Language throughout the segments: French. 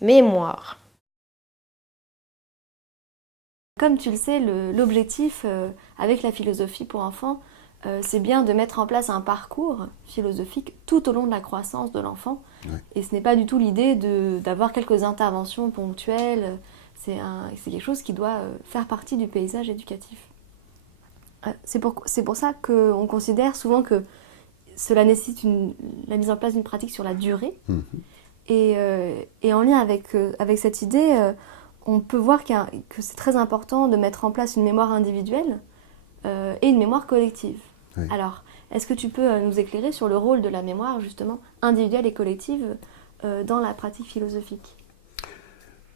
mémoire. Comme tu le sais, l'objectif avec la philosophie pour enfants, c'est bien de mettre en place un parcours philosophique tout au long de la croissance de l'enfant. Ouais. Et ce n'est pas du tout l'idée d'avoir quelques interventions ponctuelles. C'est quelque chose qui doit faire partie du paysage éducatif. C'est pour ça qu'on considère souvent que cela nécessite la mise en place d'une pratique sur la durée. Mhm. Et en lien avec cette idée, on peut voir que c'est très important de mettre en place une mémoire individuelle et une mémoire collective. Oui. Alors, est-ce que tu peux nous éclairer sur le rôle de la mémoire, justement, individuelle et collective dans la pratique philosophique?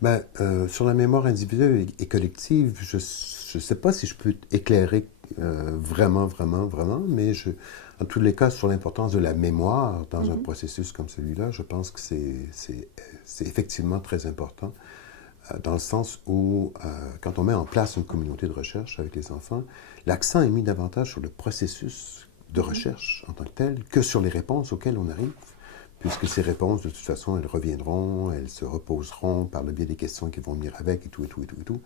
Ben, sur la mémoire individuelle et collective, je ne sais pas si je peux éclairer vraiment, mais en tous les cas, sur l'importance de la mémoire dans un processus comme celui-là, je pense que c'est effectivement très important, dans le sens où, quand on met en place une communauté de recherche avec les enfants, l'accent est mis davantage sur le processus de recherche en tant que tel que sur les réponses auxquelles on arrive, puisque ces réponses, de toute façon, elles reviendront, elles se reposeront par le biais des questions qui vont venir avec, et tout.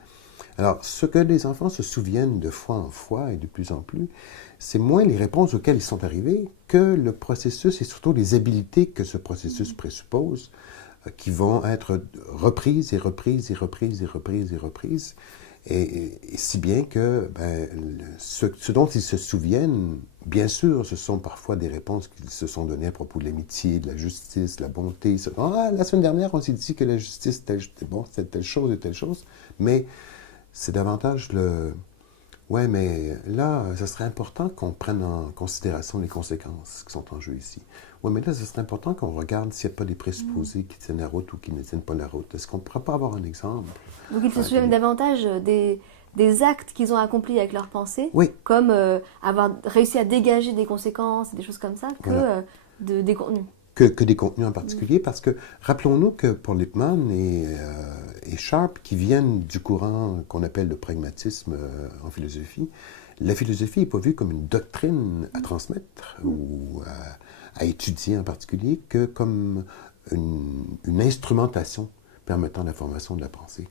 Alors, ce que les enfants se souviennent de fois en fois et de plus en plus, c'est moins les réponses auxquelles ils sont arrivés que le processus et surtout les habiletés que ce processus présuppose, qui vont être reprises et reprises et reprises et reprises et reprises. Et si bien que ce dont ils se souviennent, bien sûr, ce sont parfois des réponses qu'ils se sont données à propos de l'amitié, de la justice, de la bonté. Ah, la semaine dernière, on s'est dit que la justice, c'était telle chose et telle chose. Mais c'est davantage le... Ouais, mais là, ça serait important qu'on prenne en considération les conséquences qui sont en jeu ici. Ouais, mais là, ça serait important qu'on regarde s'il n'y a pas des présupposés qui tiennent la route ou qui ne tiennent pas la route. Est-ce qu'on ne pourrait pas avoir un exemple? Donc ils se souviennent davantage des actes qu'ils ont accomplis avec leurs pensées, Oui, comme avoir réussi à dégager des conséquences, des choses comme ça, que voilà. des contenus. Que des contenus en particulier, parce que rappelons-nous que pour Lippmann et Sharp, qui viennent du courant qu'on appelle le pragmatisme en philosophie, la philosophie n'est pas vue comme une doctrine à transmettre ou à étudier en particulier, que comme une instrumentation permettant la formation de la pensée.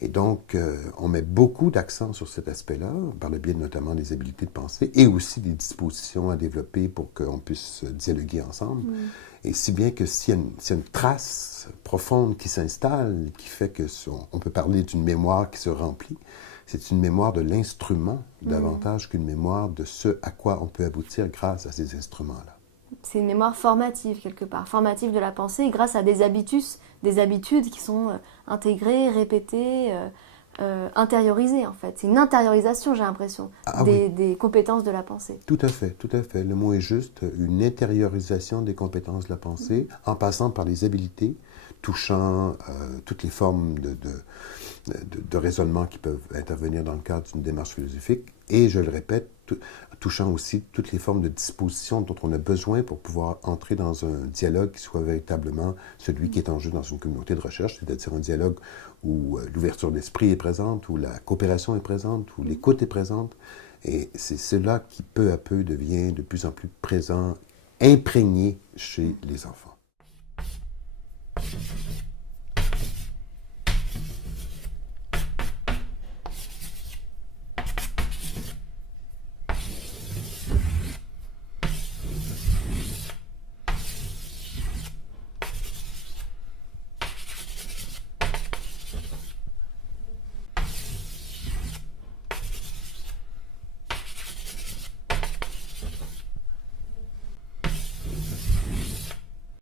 Et donc, on met beaucoup d'accent sur cet aspect-là, par le biais notamment des habiletés de pensée et aussi des dispositions à développer pour qu'on puisse dialoguer ensemble. Et si bien que s'il y a une trace profonde qui s'installe, qui fait que on peut parler d'une mémoire qui se remplit, c'est une mémoire de l'instrument davantage qu'une mémoire de ce à quoi on peut aboutir grâce à ces instruments-là. C'est une mémoire formative quelque part, formative de la pensée, grâce à des habitudes qui sont intégrées, répétées, intériorisées en fait. C'est une intériorisation, j'ai l'impression, Ah oui, des compétences de la pensée. tout à fait, tout à fait. Le mot est juste, une intériorisation des compétences de la pensée, en passant par les habiletés, touchant toutes les formes de raisonnement qui peuvent intervenir dans le cadre d'une démarche philosophique, et je le répète, touchant aussi toutes les formes de dispositions dont on a besoin pour pouvoir entrer dans un dialogue qui soit véritablement celui qui est en jeu dans une communauté de recherche, c'est-à-dire un dialogue où l'ouverture d'esprit est présente, où la coopération est présente, où l'écoute est présente. Et c'est cela qui, peu à peu, devient de plus en plus présent, imprégné chez les enfants.